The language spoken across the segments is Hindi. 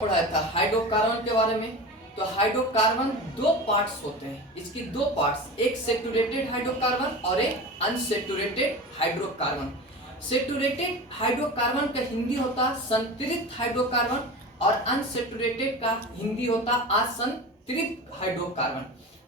पढ़ाया था हाइड्रोकार्बन के बारे में। तो हाइड्रोकार्बन दो पार्ट्स होते हैं, इसकी दो पार्ट्स, एक सेचुरेटेड हाइड्रोकार्बन और एक अनसेचुरेटेड हाइड्रोकार्बन। सेचुरेटेड हाइड्रोकार्बन का हिंदी होता संतृप्त हाइड्रोकार्बन और अनसेचुरेटेड का हिंदी होता असंतृप्त हाइड्रोकार्बन।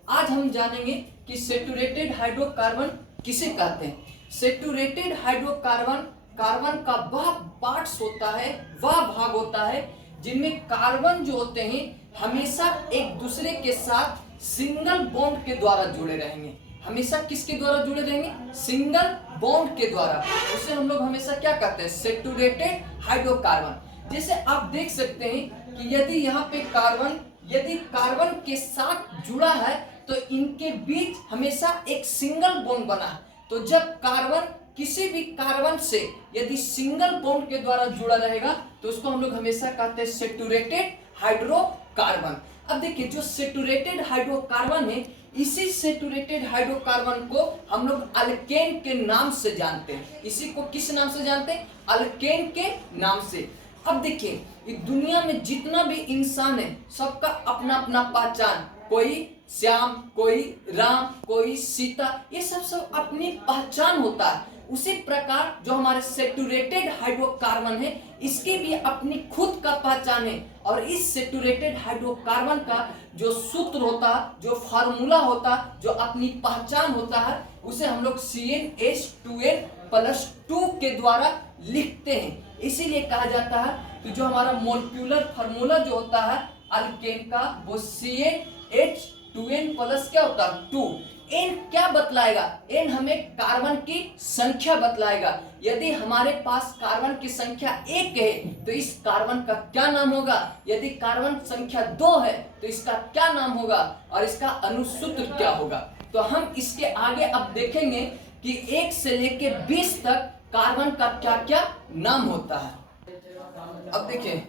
आज हम जानेंगे कि सेचुरेटेड हाइड्रोकार्बन किसे कहते हैं। सेचुरेटेड हाइड्रोकार्बन कार्बन का वह पार्ट्स होता है, वह भाग होता है जिनमें कार्बन जो होते हैं हमेशा एक दूसरे के साथ सिंगल बॉन्ड के द्वारा जुड़े रहेंगे। हमेशा किसके द्वारा जुड़े रहेंगे? सिंगल बॉन्ड के द्वारा। उसे हम लोग हमेशा क्या कहते हैं? Saturated hydrocarbon. जैसे आप देख सकते हैं कि यदि यहाँ पे यदि कार्बन के साथ जुड़ा है तो इनके बीच हमेशा एक सिंगल बॉन्ड बना है। तो जब कार्बन किसी भी कार्बन से यदि सिंगल बॉन्ड के द्वारा जुड़ा रहेगा तो उसको हम लोग हमेशा कहते हैं सेचुरेटेड हाइड्रोकार्बन। अब देखिए, जो सेचुरेटेड हाइड्रोकार्बन है, इसी सेचुरेटेड हाइड्रोकार्बन को हम लोग अल्केन के नाम से जानते हैं। इसी को किस नाम से जानते हैं? अल्केन के नाम से। अब देखिए, दुनिया में जितना भी इंसान है सबका अपना अपना पहचान, कोई श्याम, कोई राम, कोई सीता, ये सब अपनी पहचान होता है। उसी प्रकार जो हमारे सेचुरेटेड हाइड्रोकार्बन है, इसकी भी अपनी खुद का पहचान है। और इस सेचुरेटेड हाइड्रोकार्बन का जो सूत्र होता, जो फार्मूला होता, जो अपनी पहचान होता है, उसे हम लोग CnH2n+2 के द्वारा लिखते हैं। इसीलिए कहा जाता है कि जो हमारा मोलिक्यूलर फार्मूला जो होता है अल्केन का, वो CnH2n+ क्या होता है? 2। एन क्या बतलाएगा? एन हमें कार्बन की संख्या बतलाएगा। यदि हमारे पास कार्बन की संख्या 1 है तो इस कार्बन का क्या नाम होगा? यदि कार्बन संख्या 2 है तो इसका क्या नाम होगा और इसका अनुसूत्र क्या होगा? तो हम इसके आगे अब देखेंगे कि 1 से लेके 20 तक कार्बन का क्या क्या नाम होता है। अब देखिए,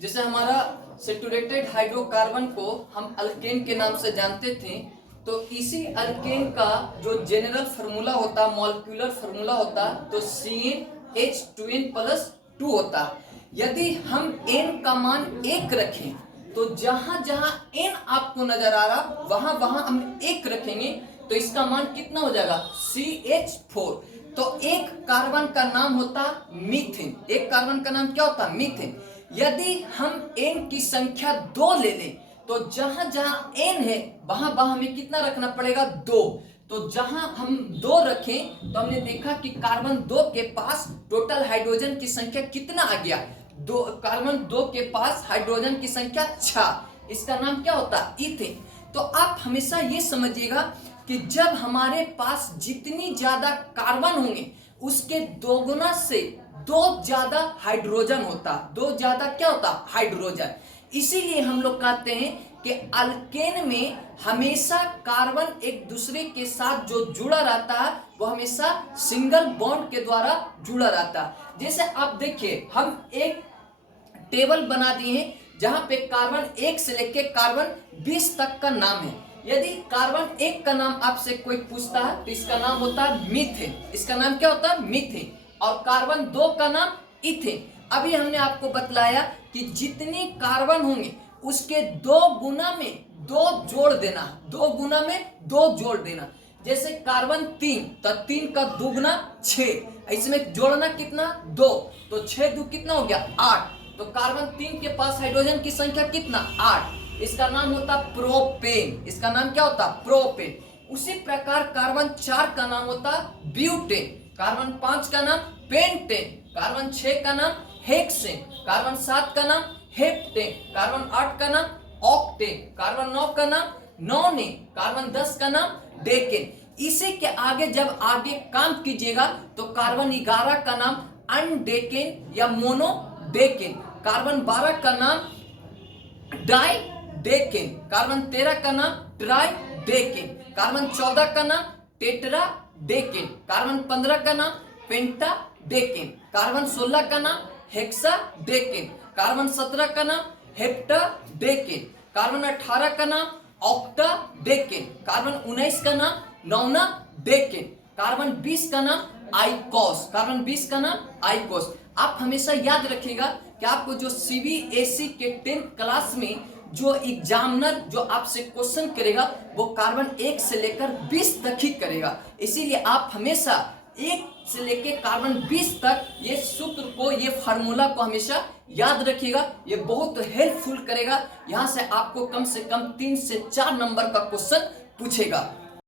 जैसे हमारा सेचुरेटेड हाइड्रोकार्बन को हम अल्केन के नाम से जानते थे, तो इसी अल्केन का जो जनरल फार्मूला होता, मॉलिक्यूलर फार्मूला होता, तो CnH2n+2 होता। यदि हम n का मान 1 रखें तो जहां जहां n आपको नजर आ रहा वहां वहां हम 1 रखेंगे तो इसका मान कितना हो जाएगा? CH4। तो एक कार्बन का नाम होता मीथेन। एक कार्बन का नाम क्या होता? मीथेन। यदि हम n की संख्या 2 ले लें तो जहां जहां n है वहां वहां हमें कितना रखना पड़ेगा? 2। तो जहां हम 2 रखें तो हमने देखा कि कार्बन 2 के पास टोटल हाइड्रोजन की संख्या कितना आ गया? कार्बन 2 के पास हाइड्रोजन की संख्या 6। इसका नाम क्या होता? इथेन। तो आप हमेशा ये समझिएगा कि जब हमारे पास जितनी ज्यादा कार्बन होंगे उसके दोगुना से 2 ज्यादा हाइड्रोजन होता। 2 ज्यादा क्या होता? हाइड्रोजन। इसीलिए हम लोग कहते हैं कि अल्केन में हमेशा कार्बन एक दूसरे के साथ जो जुड़ा रहता है वो हमेशा सिंगल बॉन्ड के द्वारा जुड़ा रहता है। जैसे आप देखिए, हम एक टेबल बना दिए हैं जहां पे कार्बन 1 से लेके कार्बन 20 तक का नाम है। यदि कार्बन 1 का नाम आपसे कोई पूछता है तो इसका नाम होता है मीथेन। इसका नाम क्या होता है? मीथेन। और कार्बन 2 का नाम इथेन। अभी हमने आपको बतलाया कि जितने कार्बन होंगे उसके 2 गुना में 2 जोड़ देना। 2 गुना में 2 जोड़ देना। जैसे कार्बन 3, तो 3 का दुगुना 6, इसमें जोड़ना कितना? 2। तो 6 दू कितना हो गया? 8। तो कार्बन 3 के पास हाइड्रोजन की संख्या कितना? 8। इसका नाम होता प्रोपेन। इसका नाम क्या होता? प्रोपेन। उसी प्रकार कार्बन 4 का नाम होता ब्यूटेन। कार्बन 5 का नाम पेंटेन। कार्बन 6 का नाम हेक्सेन। कार्बन 7 का नाम हेप्टेन। कार्बन 8 का नाम ऑक्टेन। कार्बन 9 का नाम नोनेन। कार्बन 10 का नाम डेकेन। इसी के आगे जब आगे काम कीजिएगा तो कार्बन 11 का नाम अनडेकेन या मोनोडेकेन। कार्बन 12 का नाम डाइडेकेन। कार्बन 13 का नाम ट्राइडेकेन। कार्बन 14 का नाम टेट्राडेकेन। कार्बन 15 का नाम पेंटाडेकेन। कार्बन 16 का नाम हेक्साडेकेन। कार्बन 17 का नाम हेप्टाडेकेन। कार्बन 18 का नाम ऑक्टाडेकेन। कार्बन 19 का नाम नोनाडेकेन। कार्बन 20 का नाम आइकोस। कार्बन 20 का नाम आइकोस। आप हमेशा याद रखिएगा कि आपको जो सीबीएसई के 10th क्लास में जो एग्जामिनर जो आपसे क्वेश्चन करेगा वो कार्बन 1 से लेकर 20 तक ही करेगा। इसीलिए आप हमेशा 1 से लेकर कार्बन 20 तक ये सूत्र को, ये फार्मूला को हमेशा याद रखिएगा। ये बहुत हेल्पफुल करेगा। यहाँ से आपको कम से कम 3 से 4 नंबर का क्वेश्चन पूछेगा।